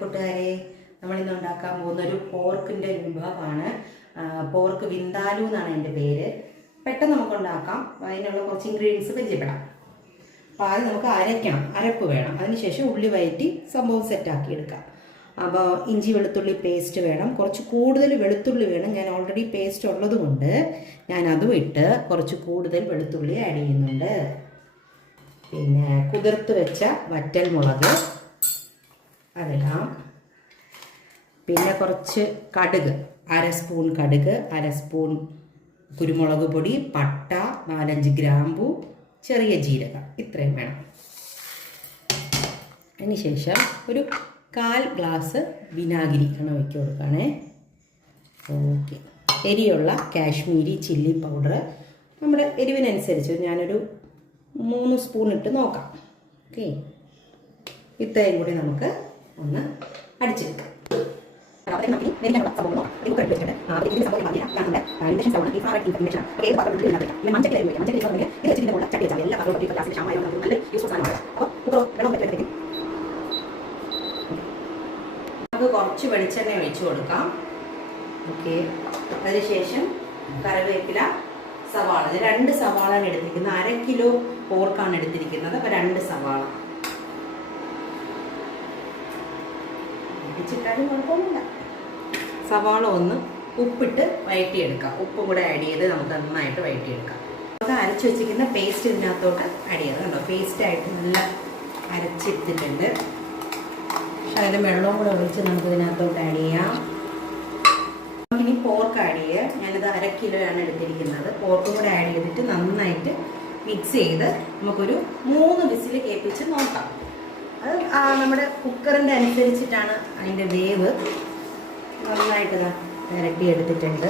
കൂട്ടുകാരെ, നമ്മളിന്ന് ഉണ്ടാക്കാൻ പോകുന്ന ഒരു പോർക്കിൻ്റെ ഒരു വിഭവമാണ്. പോർക്ക് വിന്താലു എന്നാണ് എൻ്റെ പേര്. പെട്ടെന്ന് നമുക്ക് ഉണ്ടാക്കാം. അതിനുള്ള കുറച്ച് ഇൻഗ്രീഡിയൻസ് പരിചയപ്പെടാം. അപ്പോൾ ആദ്യം നമുക്ക് അരപ്പ് വേണം. അതിനുശേഷം ഉള്ളി വഴറ്റി സംഭവം സെറ്റാക്കി എടുക്കാം. അപ്പോൾ ഇഞ്ചി വെളുത്തുള്ളി പേസ്റ്റ് വേണം. കുറച്ച് കൂടുതൽ വെളുത്തുള്ളി വേണം. ഞാൻ ഓൾറെഡി പേസ്റ്റ് ഉള്ളത് കൊണ്ട് ഞാൻ അതും ഇട്ട് കുറച്ച് കൂടുതൽ വെളുത്തുള്ളി ആഡ് ചെയ്യുന്നുണ്ട്. പിന്നെ കുതിർത്ത് വെച്ച വറ്റൽ മുളക് അതെല്ലാം, പിന്നെ കുറച്ച് കടുക്, അര സ്പൂൺ കടുക്, അര സ്പൂൺ കുരുമുളക് പൊടി, പട്ട, 4-5 ഗ്രാമ്പു, ചെറിയ ജീരകം, ഇത്രയും വേണം. അതിനുശേഷം ഒരു 1/4 ഗ്ലാസ് വിനാഗിരി ഒഴിച്ച് കൊടുക്കുകയാണേ. ഓക്കെ. എരിയുള്ള കാശ്മീരി ചില്ലി പൗഡർ നമ്മുടെ എരിവിനനുസരിച്ച് ഞാനൊരു 3 സ്പൂൺ ഇട്ട് നോക്കാം. ഓക്കെ. ഇത്രയും കൂടി നമുക്ക് ഒന്ന് അടിച്ചെടുക്കാം. നമുക്ക് കുറച്ച് വെളിച്ചെണ്ണ ഒഴിച്ചു കൊടുക്കാം. ഓക്കെ. അതിനുശേഷം കറിവേപ്പില, സവാള, 2 സവാളാണ് എടുത്തിരിക്കുന്നത്. 1/2 കിലോ പോർക്കാണ് എടുത്തിരിക്കുന്നത്. അപ്പോൾ 2 സവാള ഇടിച്ചിട്ടാലും കുഴപ്പമൊന്നുമില്ല. സവാള ഒന്ന് ഉപ്പിട്ട് വഴറ്റിയെടുക്കാം. ഉപ്പും കൂടെ ആഡ് ചെയ്ത് നമുക്ക് നന്നായിട്ട് വഴറ്റിയെടുക്കാം. നമുക്ക് അരച്ച് വെച്ചിരിക്കുന്ന പേസ്റ്റ് ഇതിനകത്തോട്ട് ആഡ് ചെയ്ത് കണ്ടോ, പേസ്റ്റായിട്ട് നല്ല അരച്ചെടുത്തിട്ടുണ്ട്. പക്ഷെ അതിൻ്റെ വെള്ളവും കൂടെ ഒഴിച്ച് നമുക്ക് ഇതിനകത്തോട്ട് ആഡ് ചെയ്യാം. നമുക്കിനി പോർക്ക് ആഡ് ചെയ്യുക. ഞാനിത് 1/2 കിലോയാണ് എടുത്തിരിക്കുന്നത്. പോർക്കും കൂടെ ആഡ് ചെയ്തിട്ട് നന്നായിട്ട് മിക്സ് ചെയ്ത് നമുക്കൊരു 3 വിസിൽ കേൾപ്പിച്ച് നോക്കാം. അത് നമ്മുടെ കുക്കറിൻ്റെ അനുസരിച്ചിട്ടാണ് അതിൻ്റെ വേവ്. നന്നായിട്ട് ഇരട്ടി എടുത്തിട്ടുണ്ട്.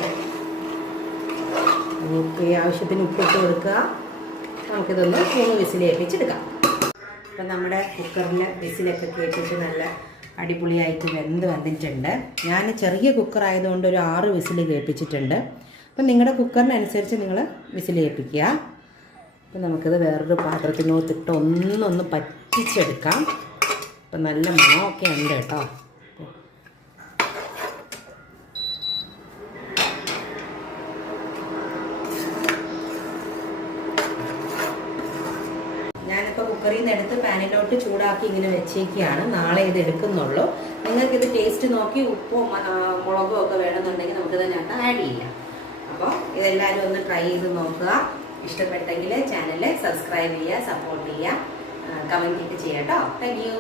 ഓക്കെ. ആവശ്യത്തിന് ഉപ്പിട്ട് കൊടുക്കുക. നമുക്കിതൊന്ന് 3 വിസിൽ കേൾപ്പിച്ചെടുക്കാം. അപ്പം നമ്മുടെ കുക്കറിൻ്റെ വിസിലൊക്കെ കേൾപ്പിച്ച് നല്ല അടിപൊളിയായിട്ട് വെന്ത് വന്നിട്ടുണ്ട്. ഞാൻ ചെറിയ കുക്കർ ആയതുകൊണ്ട് ഒരു 6 വിസിൽ കേൾപ്പിച്ചിട്ടുണ്ട്. അപ്പം നിങ്ങളുടെ കുക്കറിനനുസരിച്ച് നിങ്ങൾ വിസിൽ കേൾപ്പിക്കുക. അപ്പം നമുക്കിത് വേറൊരു പാത്രത്തിനകത്തിട്ട് ഒന്നൊന്ന് പറ്റിച്ചെടുക്കാം. അപ്പം നല്ല മണമൊക്കെ ഉണ്ട് കേട്ടോ. ഞാനിപ്പോൾ കുക്കറിൽ നിന്ന് എടുത്ത് പാനിലോട്ട് ചൂടാക്കി ഇങ്ങനെ വെച്ചേക്കുകയാണ്. നാളെ ഇത് എടുക്കുന്നുള്ളൂ. നിങ്ങൾക്കിത് ടേസ്റ്റ് നോക്കി ഉപ്പോ മുളകും ഒക്കെ വേണമെന്നുണ്ടെങ്കിൽ നമുക്കിതിനകത്ത് ആഡ് ചെയ്യാം. അപ്പോൾ ഇതെല്ലാവരും ഒന്ന് ട്രൈ ചെയ്ത് നോക്കുക. ഇഷ്ടപ്പെട്ടെങ്കിൽ ചാനൽ സബ്സ്ക്രൈബ് ചെയ്യുക, സപ്പോർട്ട് ചെയ്യുക, കമൻറ്റ് ഒക്കെ ചെയ്യാം കേട്ടോ. Thank you.